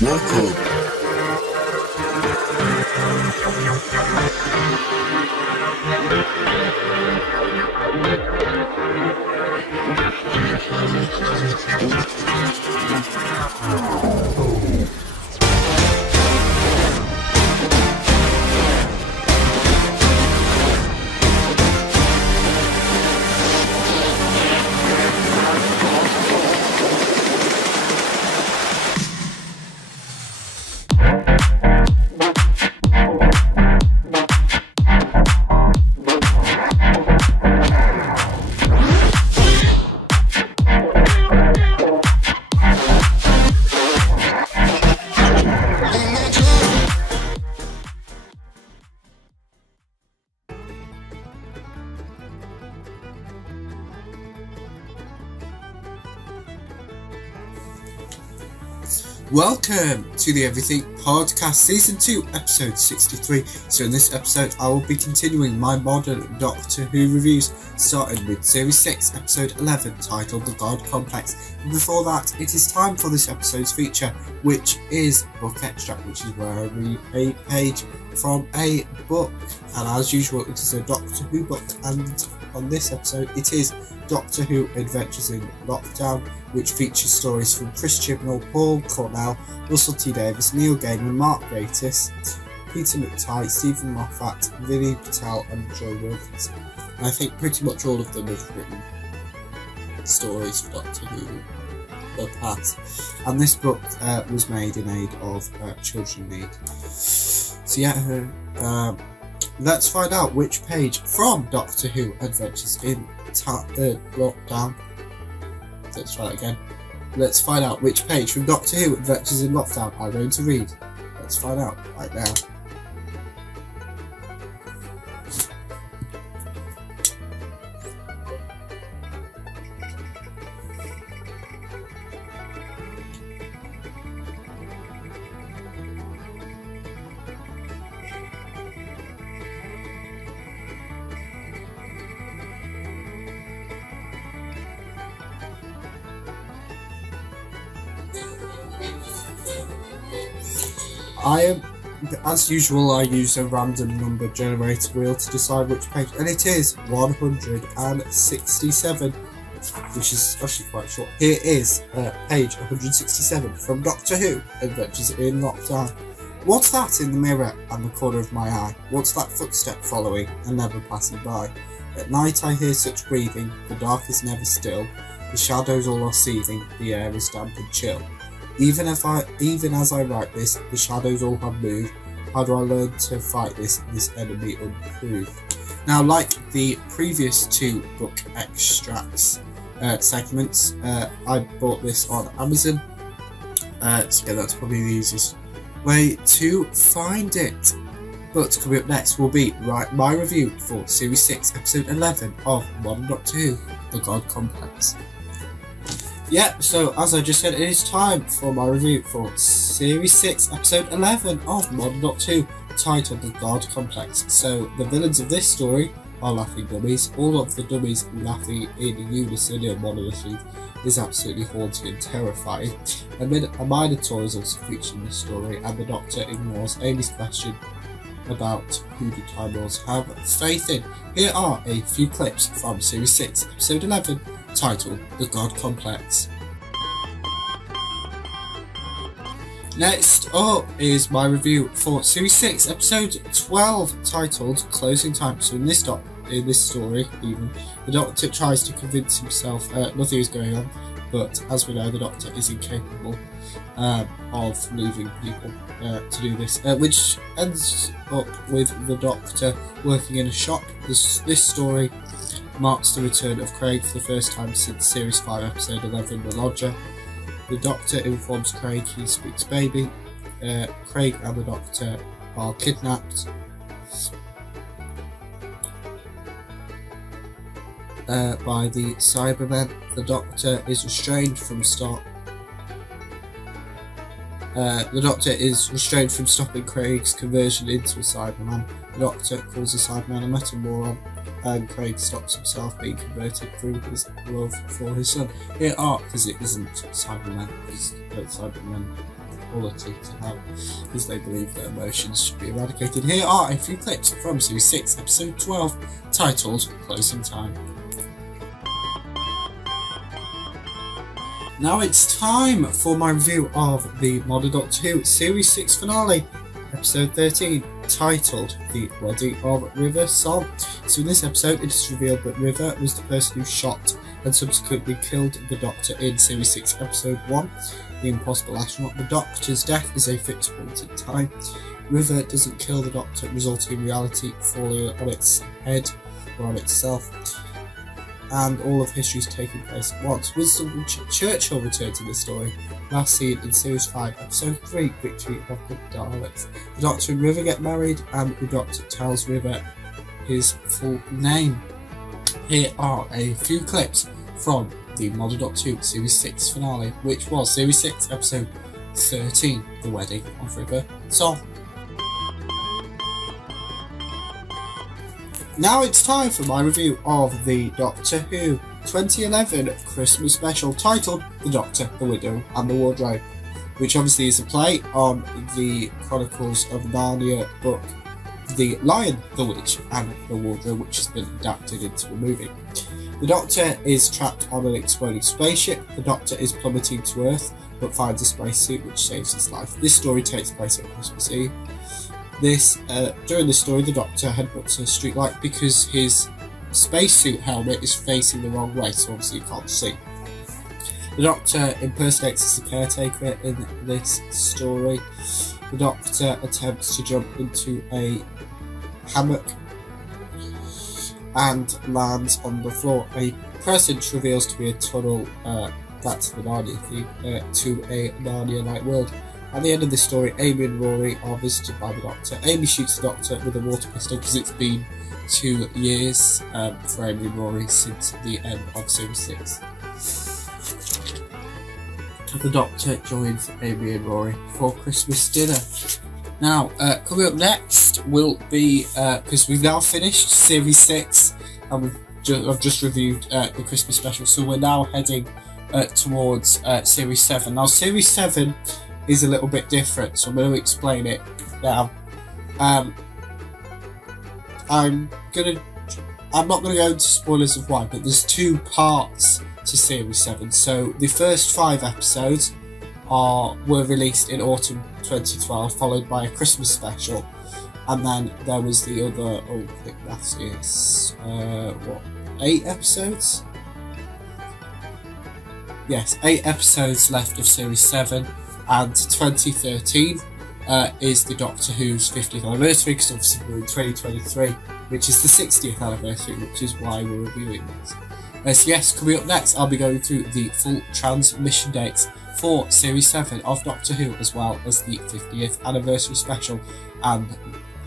Welcome. Welcome to the Everything Podcast Season 2, Episode 63. So in this episode, I will be continuing my modern Doctor Who reviews, starting with Series 6, Episode 11, titled The God Complex. And before that, it is time for this episode's feature, which is Book Extract, which is where I read a page from a book. And as usual, it is a Doctor Who book, and on this episode, it is Doctor Who Adventures in Lockdown, which features stories from Chris Chibnall, Paul Cornell, Russell T Davies, Neil Gaiman, Mark Gatiss, Peter McTighe, Stephen Moffat, Vinny Patel and Joy Wilkinson. And I think pretty much all of them have written stories for Doctor Who the past. And this book was made in aid of children in need. So yeah, let's find out which page from Doctor Who Adventures in Lockdown. Let's try that again. Let's find out which page from Doctor Who Adventures in Lockdown I'm going to read. Let's find out right now. As usual, I use a random number generator wheel to decide which page, and it is 167, which is actually quite short. Here is page 167 from Doctor Who Adventures in Lockdown. What's that in the mirror and the corner of my eye? What's that footstep following and never passing by? At night I hear such breathing, the dark is never still, the shadows all are seething, the air is damp and chill. Even as I write this, the shadows all have moved. How do I learn to fight this enemy unproved? Now, like the previous two book extracts segments, I bought this on Amazon. So yeah, that's probably the easiest way to find it. But coming up next will be my review for Series 6, Episode 11 of Modern Doctor Who, The God Complex. Yeah, so as I just said, it is time for my review for Series 6, Episode 11 of Modern Doctor Who, titled The God Complex. So, the villains of this story are laughing dummies. All of the dummies laughing in unison in one of the scenes is absolutely haunting and terrifying. A Minotaur is also featured in this story, and the Doctor ignores Amy's question about who do Time Lords have faith in. Here are a few clips from Series 6, Episode 11, titled The God Complex. Next up is my review for Series 6, Episode 12, titled Closing Time. So in this story, even, the Doctor tries to convince himself nothing is going on, but as we know, the Doctor is incapable of moving people to do this, which ends up with the Doctor working in a shop. This story marks the return of Craig for the first time since Series 5, Episode 11, The Lodger. The Doctor informs Craig he speaks baby. Craig and the Doctor are kidnapped. By the Cybermen. The Doctor is restrained from stopping Craig's conversion into a Cyberman. The Doctor calls the Cyberman a metamoron, and Craig stops himself being converted through his love for his son. Here are, because it isn't Cybermen, it's Cybermen quality to have, because they believe that emotions should be eradicated. Here are a few clips from Series 6, Episode 12, titled Closing Time. Now it's time for my review of the modern Doctor Who Series 6 finale, Episode 13, titled The Wedding of River Song. So in this episode, it is revealed that River was the person who shot and subsequently killed the Doctor in Series 6, Episode 1, The Impossible Astronaut. The Doctor's death is a fixed point in time. River doesn't kill the Doctor, resulting in reality falling on its head or on itself, and all of history is taking place at once. Winston Churchill returns in the story, last seen in Series 5, Episode 3, Victory of the Daleks. The Doctor and River get married, and the Doctor tells River his full name. Here are a few clips from the modern Doctor Who Series 6 finale, which was Series 6, Episode 13, The Wedding of River Song. Now it's time for my review of the Doctor Who 2011 Christmas special, titled The Doctor, the Widow and the Wardrobe, which obviously is a play on the Chronicles of Narnia book The Lion, the Witch and the Wardrobe, which has been adapted into a movie. The Doctor is trapped on an exploding spaceship. The Doctor is plummeting to Earth but finds a spacesuit which saves his life. This story takes place on Christmas Eve. During this story, the Doctor headbutts a streetlight because his spacesuit helmet is facing the wrong way, so obviously you can't see. The Doctor impersonates as the caretaker in this story. The Doctor attempts to jump into a hammock and lands on the floor. A present reveals to be a tunnel back to the Narnia theme, to a Narnia-like world. At the end of this story, Amy and Rory are visited by the Doctor. Amy shoots the Doctor with a water pistol because it's been 2 years for Amy and Rory since the end of Series 6. The Doctor joins Amy and Rory for Christmas dinner. Now, coming up next will be, because we've now finished Series 6 and I've just reviewed the Christmas special, so we're now heading towards Series 7. Now, Series 7 is a little bit different, so I'm going to explain it now. I'm not going to go into spoilers of why, but there's 2 parts to Series 7. So the first 5 episodes were released in autumn 2012, followed by a Christmas special, and then there was the other, I think that is 8 episodes? Yes, 8 episodes left of Series 7. And 2013 is the Doctor Who's 50th anniversary, because obviously we're in 2023, which is the 60th anniversary, which is why we're reviewing this. So yes, coming up next, I'll be going through the full transmission dates for Series 7 of Doctor Who, as well as the 50th anniversary special and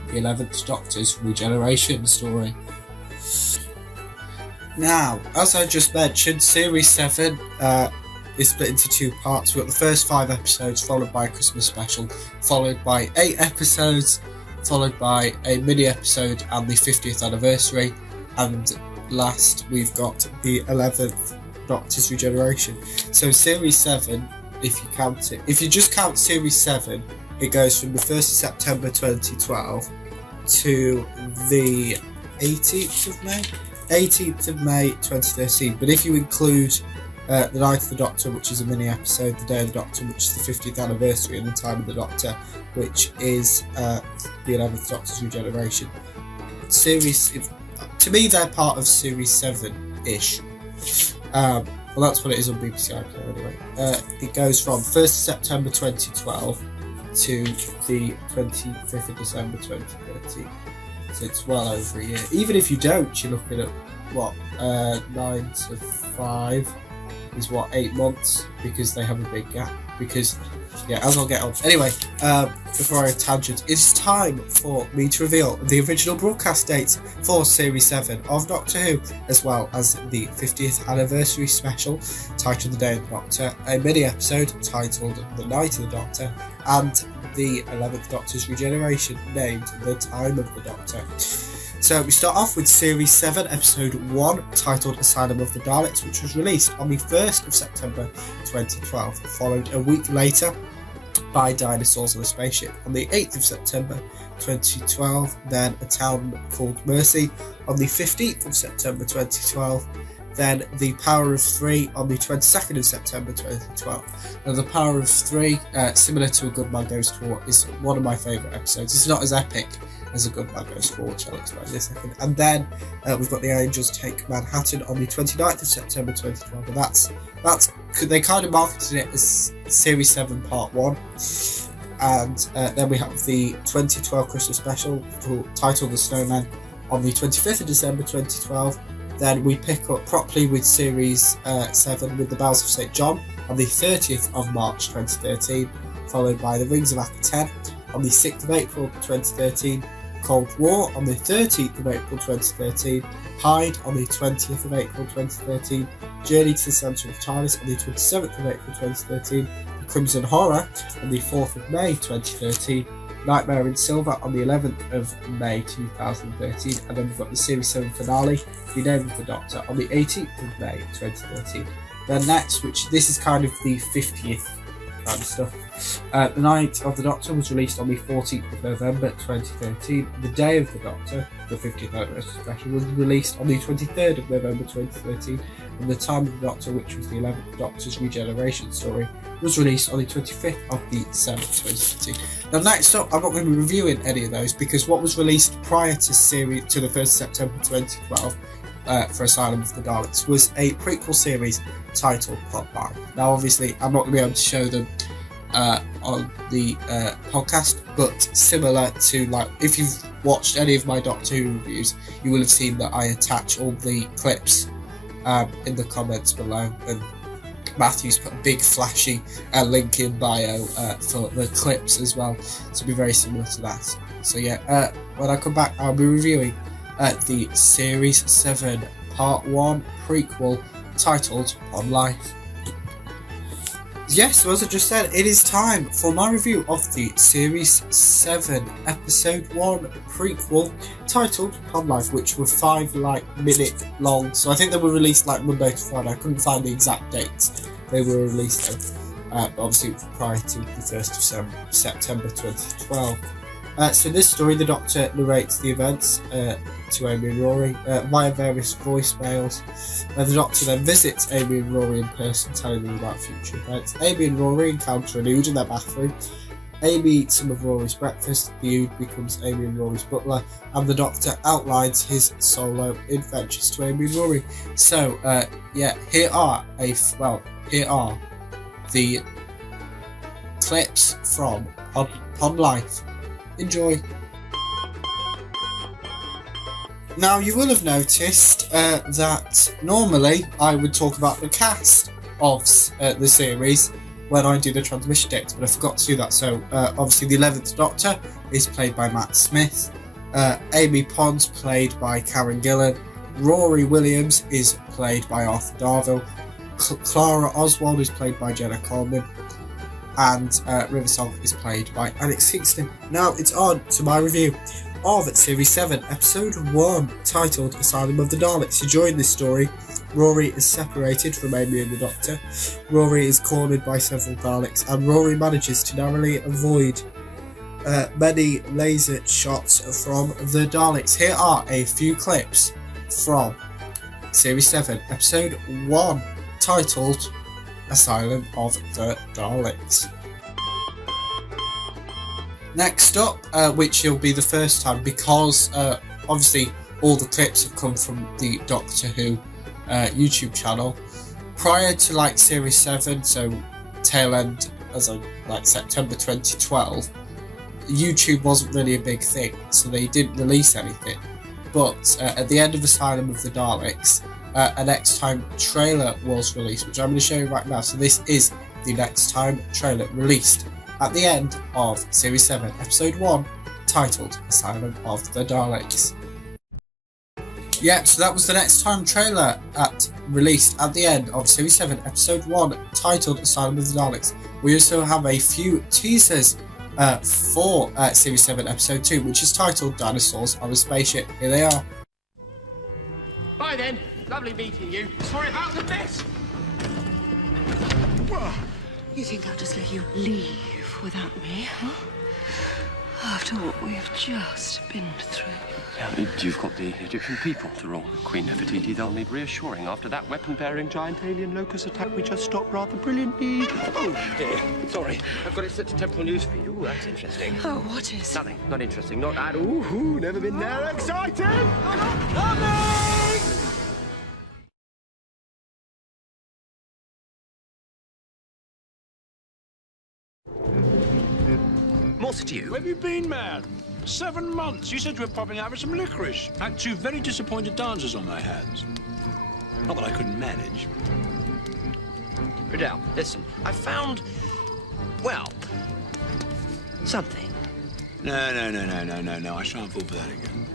the 11th Doctor's regeneration story. Now, as I just mentioned, Series 7 is split into 2 parts. We've got the first 5 episodes, followed by a Christmas special, followed by 8 episodes, followed by a mini episode and the 50th anniversary, and last we've got the 11th Doctor's regeneration. So Series 7, if you just count Series 7, it goes from the 1st of September 2012 to the 18th of May? 18th of May 2013, but if you include the Night of the Doctor, which is a mini episode, the Day of the Doctor, which is the 50th anniversary, and the Time of the Doctor, which is the 11th Doctor's regeneration. To me, they're part of Series 7-ish. Well, that's what it is on BBC iPlayer anyway. It goes from 1st of September 2012 to the 25th of December 2013. So it's well over a year. Even if you don't, you're looking at, 9 to 5 is 8 months, because they have a big gap. Because, as I'll get on. Anyway, before I tangent, it's time for me to reveal the original broadcast dates for Series 7 of Doctor Who, as well as the 50th anniversary special, titled The Day of the Doctor, a mini episode titled The Night of the Doctor, and the 11th Doctor's regeneration, named The Time of the Doctor. So we start off with Series 7, Episode 1, titled Asylum of the Daleks, which was released on the 1st of September 2012. Followed a week later by dinosaurs on a spaceship on the 8th of September 2012. Then A Town Called Mercy on the 15th of September 2012. Then The Power of Three on the 22nd of September 2012. Now, The Power of Three, similar to A Good Man Goes to War, is one of my favourite episodes. It's not as epic as A Good Man Goes to War, which I'll explain in a second. And then we've got The Angels Take Manhattan on the 29th of September 2012. And that's they kind of marketed it as Series 7 Part 1. And then we have the 2012 Christmas special titled The Snowman on the 25th of December 2012. Then we pick up properly with Series 7 with The Bells of St. John on the 30th of March 2013, followed by The Rings of Akhaten on the 6th of April 2013, Cold War on the 13th of April 2013, Hyde on the 20th of April 2013, Journey to the Centre of TARDIS on the 27th of April 2013, The Crimson Horror on the 4th of May 2013, Nightmare in Silver on the 11th of May 2013, and then we've got the Series 7 finale, The Name of the Doctor, on the 18th of May 2013. Then next, which this is kind of the 50th kind of stuff, The Night of the Doctor was released on the 14th of November 2013. The Day of the Doctor, the 50th anniversary special, was released on the 23rd of November 2013, and The Time of the Doctor, which was the 11th Doctor's regeneration story, was released on the 25th of December 2013. Now next up, I'm not going to be reviewing any of those because what was released prior to the 1st September 2012 for Asylum of the Daleks was a prequel series titled Plotline. Now obviously I'm not going to be able to show them on the podcast, but similar to, like, if you've watched any of my Doctor Who reviews, you will have seen that I attach all the clips in the comments below, and Matthew's put a big flashy link in bio for the clips as well, so it'll be very similar to that. So yeah, when I come back I'll be reviewing the Series 7 Part 1 prequel titled On Life. Yes, so as I just said, it is time for my review of the Series 7 Episode 1 prequel titled On Life, which were 5-minute long. So I think they were released like Monday to Friday. I couldn't find the exact dates they were released on. Obviously prior to the 1st of September 2012. So in this story, the Doctor narrates the events to Amy and Rory via various voicemails. The Doctor then visits Amy and Rory in person, telling them about future events. Amy and Rory encounter an Ood in their bathroom. Amy eats some of Rory's breakfast. The Ood becomes Amy and Rory's butler, and the Doctor outlines his solo adventures to Amy and Rory. So yeah, here are the clips from On Life. Enjoy. Now, you will have noticed that normally I would talk about the cast of the series when I do the transmission dates, but I forgot to do that. So obviously the 11th Doctor is played by Matt Smith, Amy Pond's played by Karen Gillan, Rory Williams is played by Arthur Darvill, Clara Oswald is played by Jenna Coleman, and Riversong is played by Alex Kingston. Now it's on to my review of Series 7, Episode 1, titled Asylum of the Daleks. During this story, Rory is separated from Amy and the Doctor. Rory is cornered by several Daleks, and Rory manages to narrowly avoid many laser shots from the Daleks. Here are a few clips from Series 7, Episode 1, titled Asylum of the Daleks. Next up, which will be the first time, because obviously all the clips have come from the Doctor Who YouTube channel. Prior to like Series 7, so tail end as of like September 2012, YouTube wasn't really a big thing, so they didn't release anything. But at the end of Asylum of the Daleks, a Next Time trailer was released, which I'm going to show you right now. So this is the Next Time trailer released at the end of Series 7, Episode 1, titled Asylum of the Daleks. Yeah, so that was the Next Time trailer released at the end of Series 7, Episode 1, titled Asylum of the Daleks. We also have a few teasers for Series 7, Episode 2, which is titled Dinosaurs on a Spaceship. Here they are. Bye then. Lovely meeting you. Sorry about the mess. You think I'll just let you leave without me, huh? After what we've just been through. Yeah, you've got the Egyptian people to wrong. Queen Nefertiti, they'll need reassuring after that weapon-bearing giant alien locust attack we just stopped rather brilliantly. Oh, dear. Sorry. I've got it set to temporal news feed. Ooh, that's interesting. Oh, what is? Nothing. Not interesting. Not at all. Ooh, never been there. Exciting! Coming! More stew. Where have you been, man? 7 months. You said you were popping out with some licorice. Had 2 very disappointed dancers on my hands. Not that I couldn't manage. Riddell, listen. I found, well, something. No. I shan't fall for that again.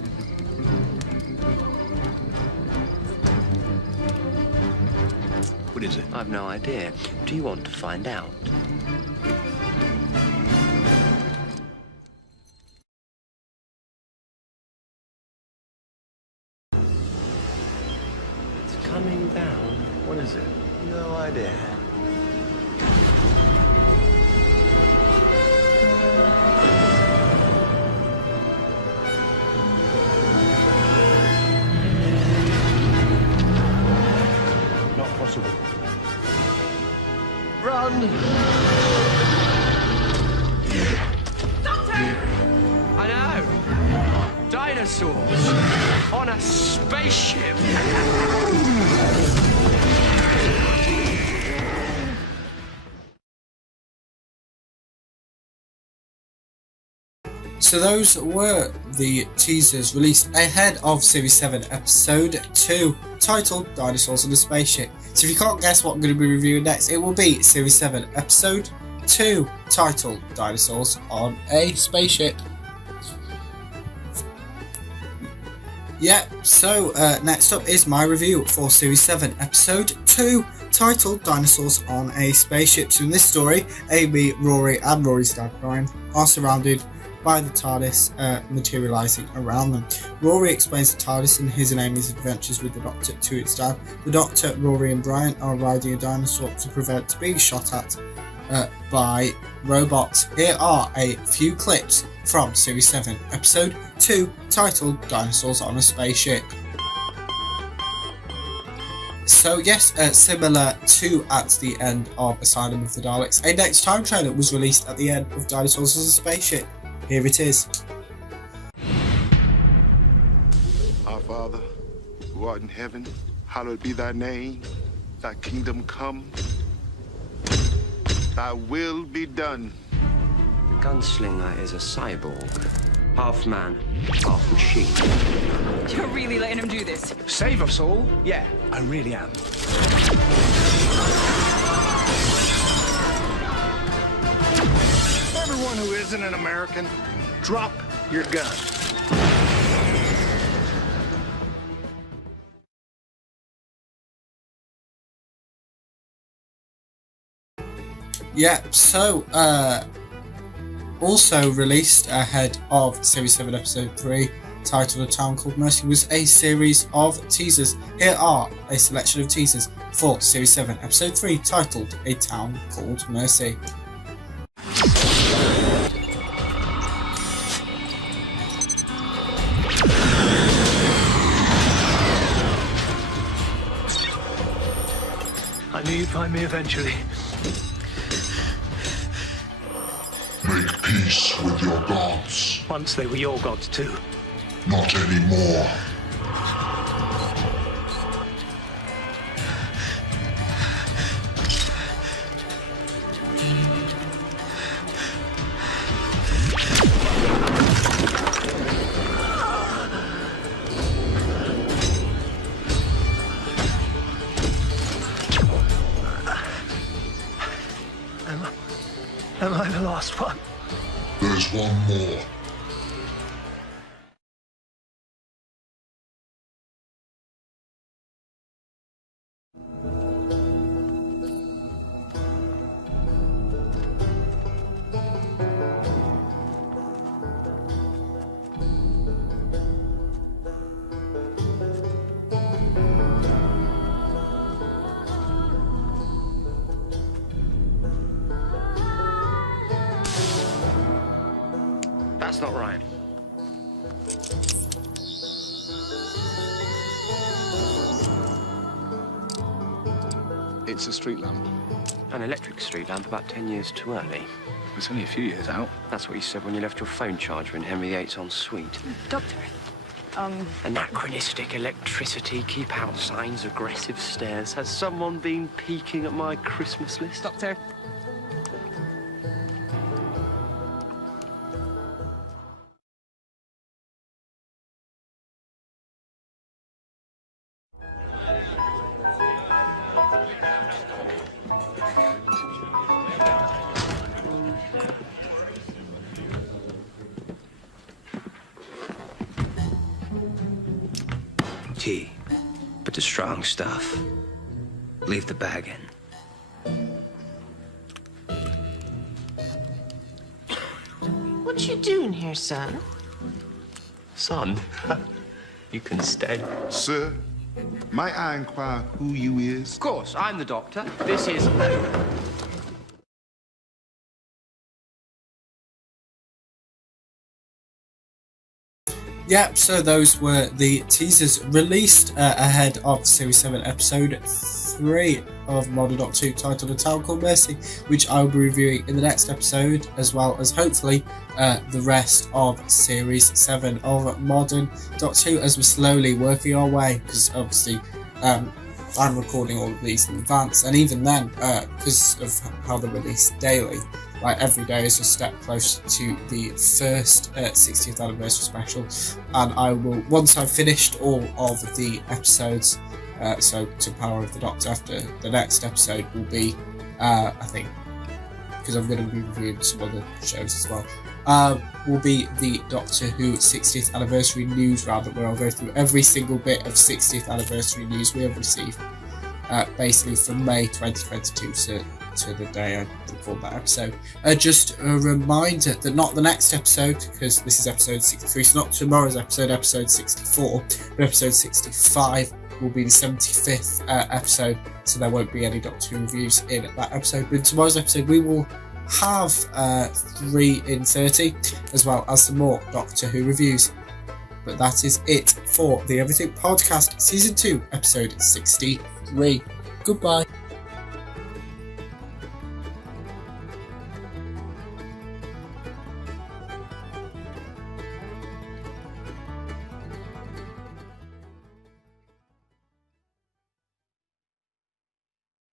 What is it? I've no idea. Do you want to find out? It's coming down. What is it? No idea. Not possible. Run! Doctor! I know! Dinosaurs! On a spaceship! So those were the teasers released ahead of Series 7 Episode 2, titled Dinosaurs on a Spaceship. So if you can't guess what I'm going to be reviewing next, it will be Series 7 Episode 2, titled Dinosaurs on a Spaceship. So next up is my review for Series 7 Episode 2, titled Dinosaurs on a Spaceship. So in this story, Amy, Rory and Rory's dad Brian are surrounded by the TARDIS materialising around them. Rory explains the TARDIS and his and Amy's adventures with the Doctor to its dad. The Doctor, Rory and Brian are riding a dinosaur to prevent being shot at by robots. Here are a few clips from Series 7 Episode 2, titled Dinosaurs on a Spaceship. So yes, similar to at the end of Asylum of the Daleks, a next time trailer was released at the end of Dinosaurs as a Spaceship. Here it is. Our Father, who art in heaven, hallowed be thy name. Thy kingdom come. Thy will be done. The gunslinger is a cyborg. Half man, half machine. You're really letting him do this? Save us all? Yeah, I really am. Everyone who isn't an American, drop your gun. Also released ahead of Series 7 Episode 3, titled A Town Called Mercy, was a series of teasers. Here are a selection of teasers for Series 7 Episode 3, titled A Town Called Mercy. I knew you'd find me eventually. Make peace with your gods. Once they were your gods too. Not anymore. Am I the last one? There's one more. That's not right. It's a street lamp. An electric street lamp about 10 years too early. It's only a few years out. That's what you said when you left your phone charger in Henry VIII's ensuite. Doctor, Anachronistic electricity, keep out signs, aggressive stares. Has someone been peeking at my Christmas list? Doctor. Tea, but the strong stuff. Leave the bag in. What you doing here, son? Son, you can stay. Sir, might I inquire who you is? Of course, I'm the doctor. This is... Yep, so those were the teasers released ahead of Series 7 Episode 3 of Modern Doctor Who, titled A Town Called Mercy, which I will be reviewing in the next episode, as well as hopefully the rest of Series 7 of Modern Doctor Who, as we're slowly working our way, because obviously I'm recording all of these in advance, and even then, because of how they're released daily, like every day is a step closer to the first 60th anniversary special, and I will, once I've finished all of the episodes, so to Power of the Doctor, after the next episode will be, I think, because I'm going to be reviewing some other shows as well, will be the Doctor Who 60th anniversary news roundup, where I'll go through every single bit of 60th anniversary news we have received, basically from May 2022 to the day I record that episode. Just a reminder that not the next episode, because this is episode 63, so not tomorrow's episode, episode 64, but episode 65 will be the 75th episode, so there won't be any Doctor Who reviews in that episode. But in tomorrow's episode we will have 3 in 30, as well as some more Doctor Who reviews. But that is it for the Everything Podcast, Season 2, Episode 63. Goodbye.